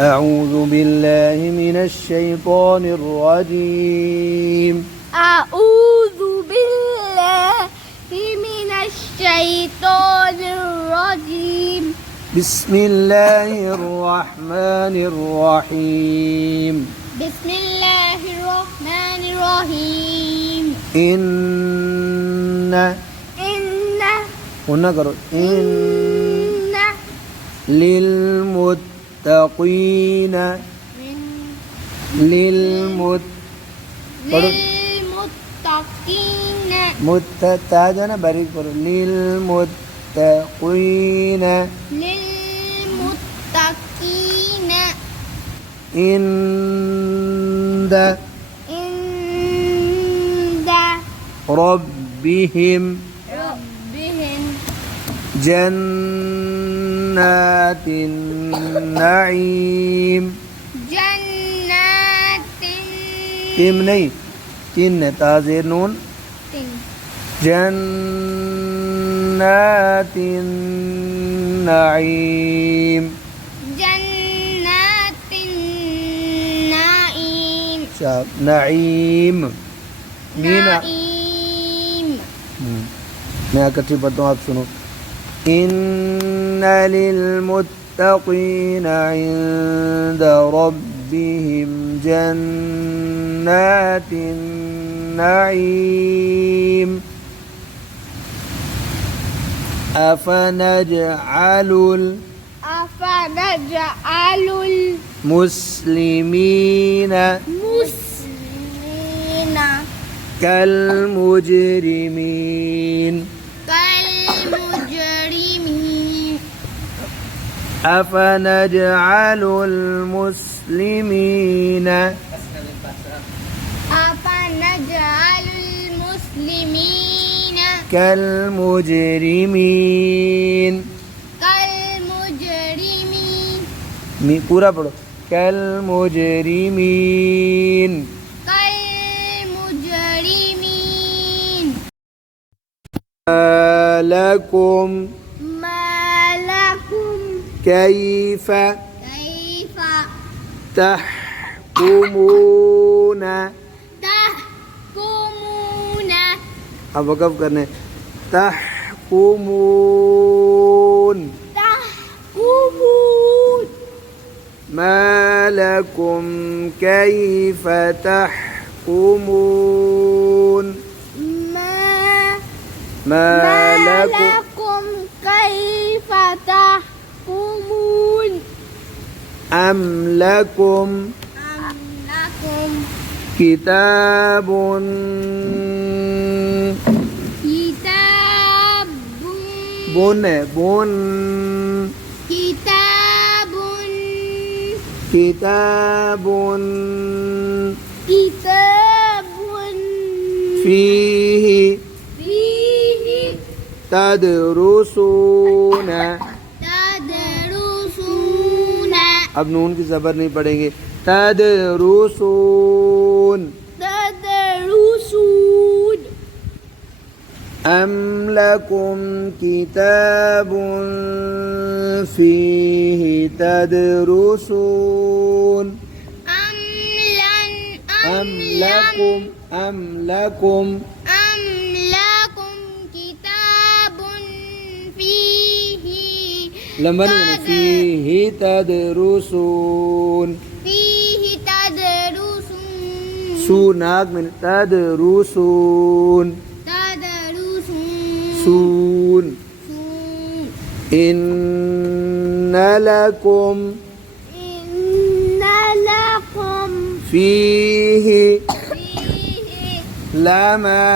أعوذ بالله من الشيطان الرجيم. أعوذ بالله من الشيطان الرجيم. بسم الله الرحمن الرحيم. بسم الله الرحمن الرحيم. إن قلنا كرو إن للمتقين تاجنا بريك كرو للمتقين عند ربهم جنات النعيم. تم नहीं तीन ताज़ीर नून جنات النعيم. شاب نعيم मीना मैं इकट्ठी पढ़ता हूँ आप सुनो. إن للمتقين عند ربهم جنات النعيم. أفنجعل المسلمين كالمجرمين. أفنجعل المسلمين كالمجرمين. पूरा पढ़ो كالمجرمين. ما لكم كيف تحكمون. अब वक़्फ़ करने تحكمون. ما لكم كيف تحكمون. ما لكم كيف تحكمون. أم لكم كتاب كتاب فيه تدرسون. अब नून की ज़बर नहीं पढ़ेंगे. تدرسون. أم لكم كتاب فيه تدرسون. أم لكم كتاب فيه لما فيه تدرسون. سوناك من تدرسون. سون. إن لكم فيه لما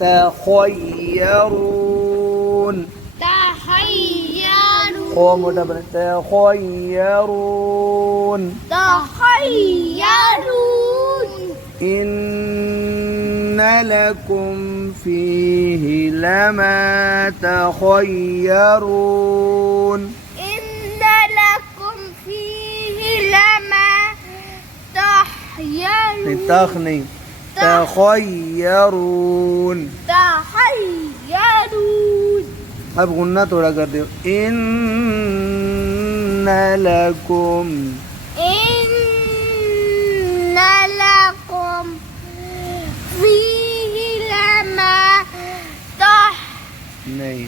تخيرون. تخيرون. إن لكم فيه لما تخيرون. تخيرون. تخيرون. अब गुन्ना थोड़ा कर दो इन्न लकुम इन्ना लकुम फीही लमा नहीं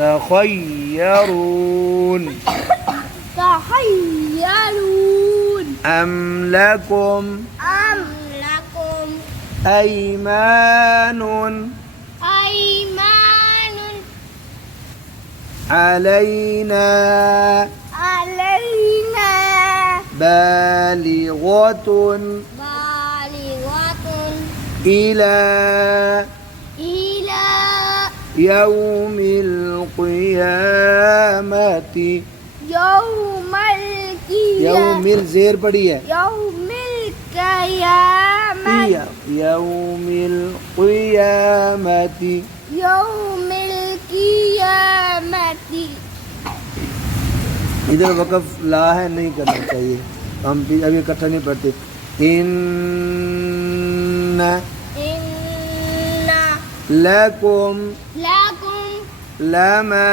तखय्यरून अम लकुम أم لكم أيمان أيمان علينا علينا بالغة بالغة إلى إلى يوم القيامة يوم يوم القيامة الزير पड़ी है يوم القيامة يوم القيامة يوم القيامة इधर वक़फ़ ला है नहीं करना चाहिए हम अभी इकट्ठा नहीं पढ़ते इन्न إن लकुम لكم लमा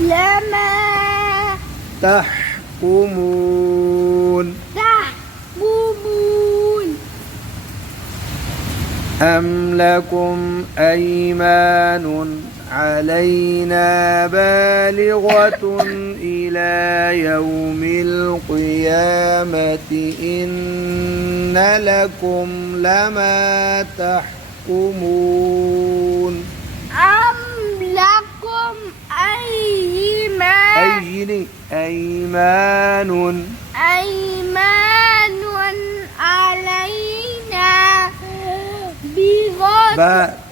لما تحكمون تحكمون أم لكم أيمان علينا بالغة إلى يوم القيامة إن لكم لما تحكمون أم لكم أيمان أيمان علينا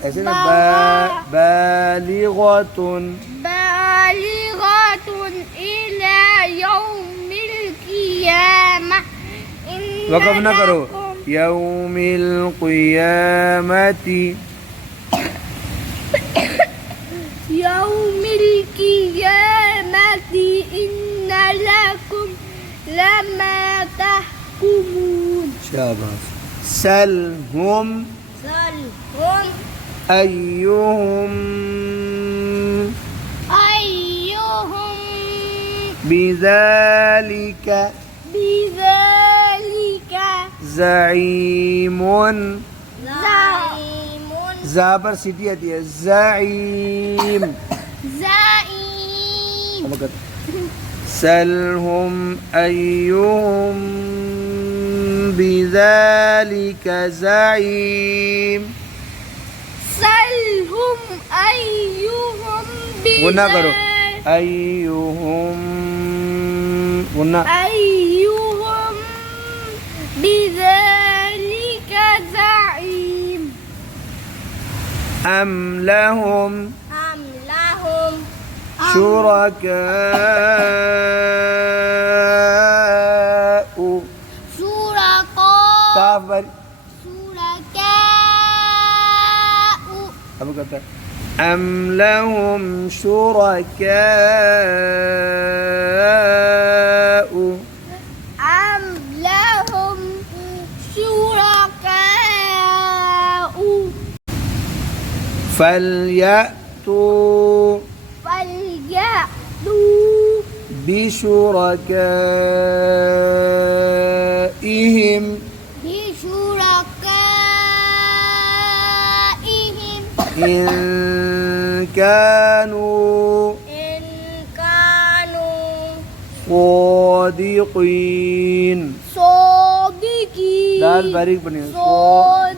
ऐसे ना بالغة بالغة إلى يوم القيامة إن वक़फ़ ना करो لكم يوم القيامة يوم القيامة إن لكم لما تحكمون शाबाश سلهم سلهم أيهم أيهم بذلك بذلك زعيم زعيم जा पर सीटी आती है ज़ईम زعيم सलहुम अय्युहुम बिज़ालिक ज़ईम سلهم أيهم गुना करो بذلك अय्युहुम गुना أيهم بذلك زعيم أم لهم أم لهم شركاء شركاء काफर شركاء अब कहता है أم لهم شركاء أم لهم شركاء فليأتوا فليأتوا بشركائهم بشركائهم إن كانوا إن كانوا صادقين صادقين दाल बारीक बनी है। صادقين